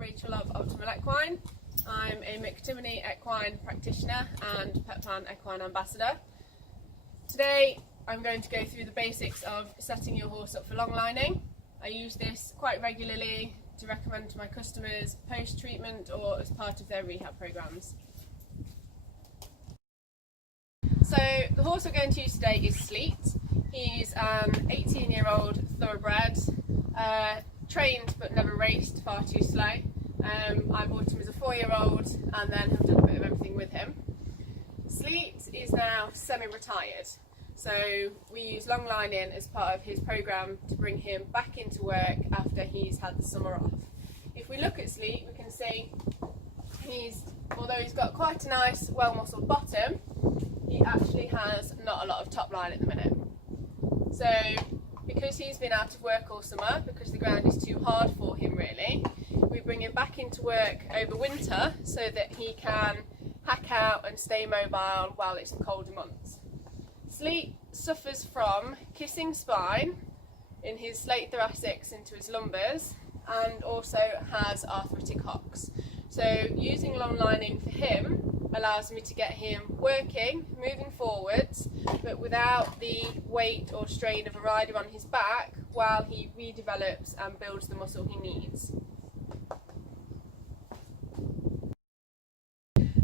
Rachel of Optimal Equine. I'm a McTimoney Equine practitioner and Petplan Equine ambassador. Today I'm going to go through the basics of setting your horse up for long lining. I use this quite regularly to recommend to my customers post-treatment or as part of their rehab programs. So the horse we're going to use today is Sleet. He's an 18-year-old thoroughbred, trained but never raced, far too slow. I bought him as a 4-year-old and then have done a bit of everything with him. Sleet is now semi-retired, so we use long lining as part of his programme to bring him back into work after he's had the summer off. If we look at Sleet, we can see although he's got quite a nice well-muscled bottom, he actually has not a lot of top line at the minute. So because he's been out of work all summer, because the ground is too hard for him really, we bring him back into work over winter so that he can hack out and stay mobile while it's the colder months. Sleet suffers from kissing spine in his late thoracics into his lumbars and also has arthritic hocks. So using long lining for him allows me to get him working, moving forwards, but without the weight or strain of a rider on his back while he redevelops and builds the muscle he needs.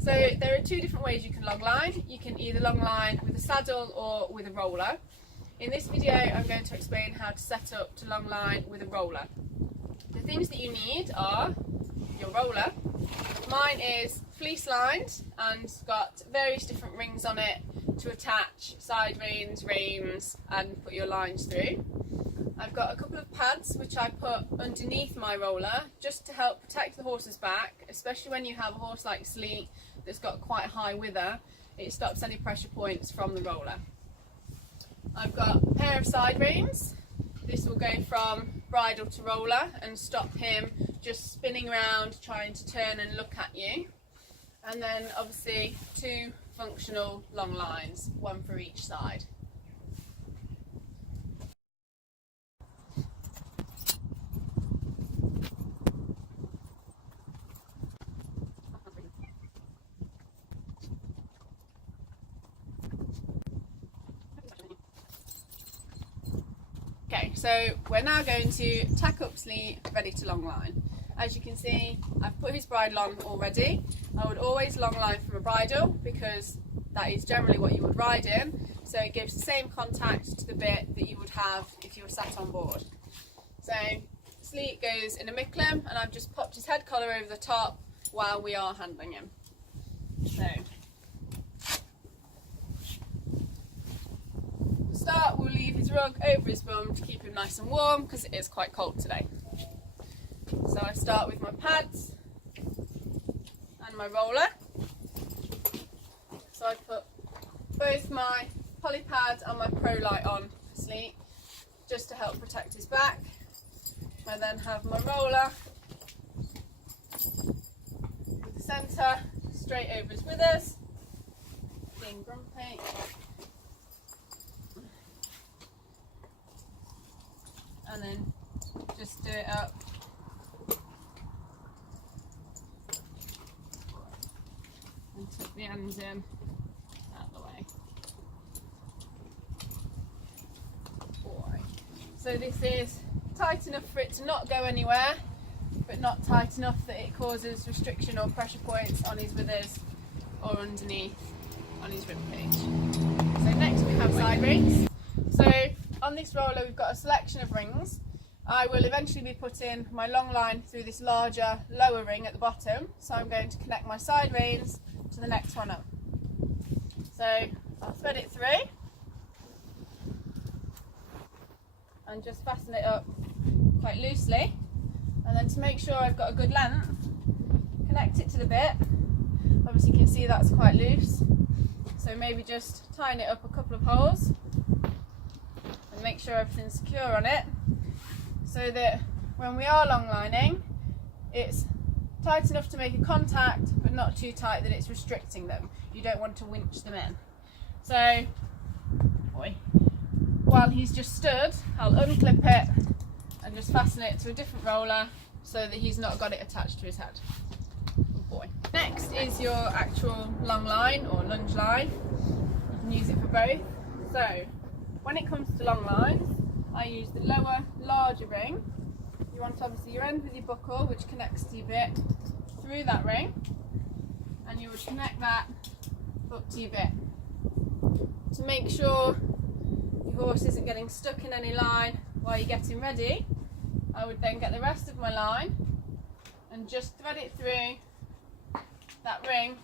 So there are two different ways you can long line. You can either long line with a saddle or with a roller. In this video I'm going to explain how to set up to long line with a roller. The things that you need are your roller. Mine is fleece lined and got various different rings on it to attach side reins and put your lines through. I've got a couple of pads which I put underneath my roller just to help protect the horse's back, especially when you have a horse like Sleet that's got quite high wither. It stops any pressure points from the roller. I've got a pair of side reins. This will go from bridle to roller and stop him just spinning around trying to turn and look at you. And then obviously two functional long lines, one for each side. Okay, so we're now going to tack up Sleet, ready to long line. As you can see, I've put his bridle on already. I would always long line from a bridle because that is generally what you would ride in, so it gives the same contact to the bit that you would have if you were sat on board. So Sleet goes in a Micklem and I've just popped his head collar over the top while we are handling him. So to start, we'll leave his rug over his bum to keep him nice and warm because it is quite cold today. So I start with my pads and my roller. So I put both my poly pads and my Pro Light on for Sleet just to help protect his back. I then have my roller with the centre straight over his withers, being grumpy. And then just do it up. And tuck the ends in, out the way. Boy. So this is tight enough for it to not go anywhere, but not tight enough that it causes restriction or pressure points on his withers or underneath on his ribcage. So next we have side rings. So on this roller we've got a selection of rings. I will eventually be putting my long line through this larger lower ring at the bottom, so I'm going to connect my side reins to the next one up. So I'll thread it through and just fasten it up quite loosely, and then to make sure I've got a good length, connect it to the bit. Obviously you can see that's quite loose, so maybe just tying it up a couple of holes and make sure everything's secure on it, so that when we are long lining it's tight enough to make a contact but not too tight that it's restricting them. You don't want to winch them in. So while he's just stood, I'll unclip it and just fasten it to a different roller so that he's not got it attached to his head. Good boy. Next is your actual long line or lunge line. You can use it for both. So when it comes to long lines, I use the lower, larger ring. You want obviously your end with your buckle, which connects to your bit through that ring, and you would connect that up to your bit. To make sure your horse isn't getting stuck in any line while you're getting ready, I would then get the rest of my line and just thread it through that ring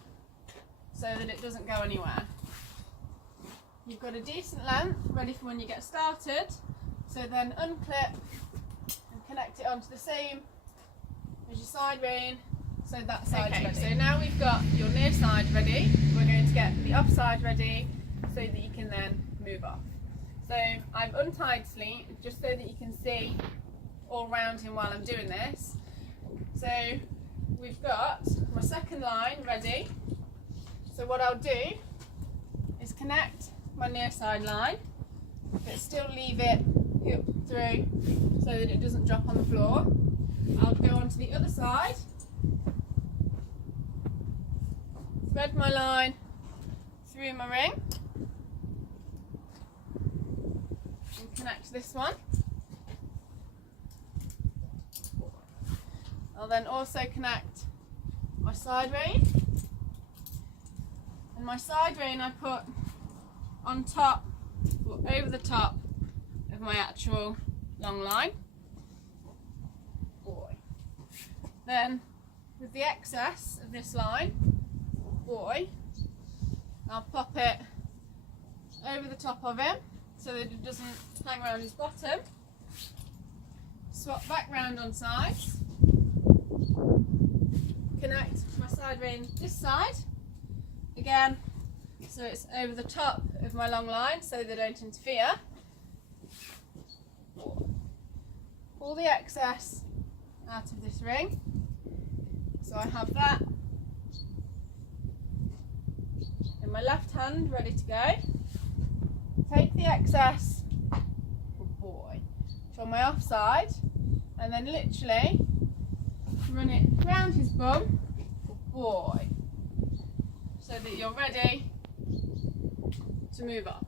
so that it doesn't go anywhere. You've got a decent length ready for when you get started, so then unclip and connect it onto the same as your side rein, so that side's ready. So now we've got your near side ready, we're going to get the off side ready so that you can then move off. So I've untied Sleet just so that you can see all around him while I'm doing this. So we've got my second line ready. So what I'll do is connect my near side line, but still leave it up through so that it doesn't drop on the floor. I'll go on to the other side, thread my line through my ring, and connect this one. I'll then also connect my side rein, and my side rein I put on top or over the top of my actual long line. Boy. Then with the excess of this line, boy, I'll pop it over the top of him so that it doesn't hang around his bottom. Swap back round on sides. Connect my side rein this side again, so it's over the top of my long line so they don't interfere. Pull the excess out of this ring, so I have that in my left hand ready to go. Take the excess, good boy, from my offside, and then literally run it round his bum, good boy, so that you're ready to move off.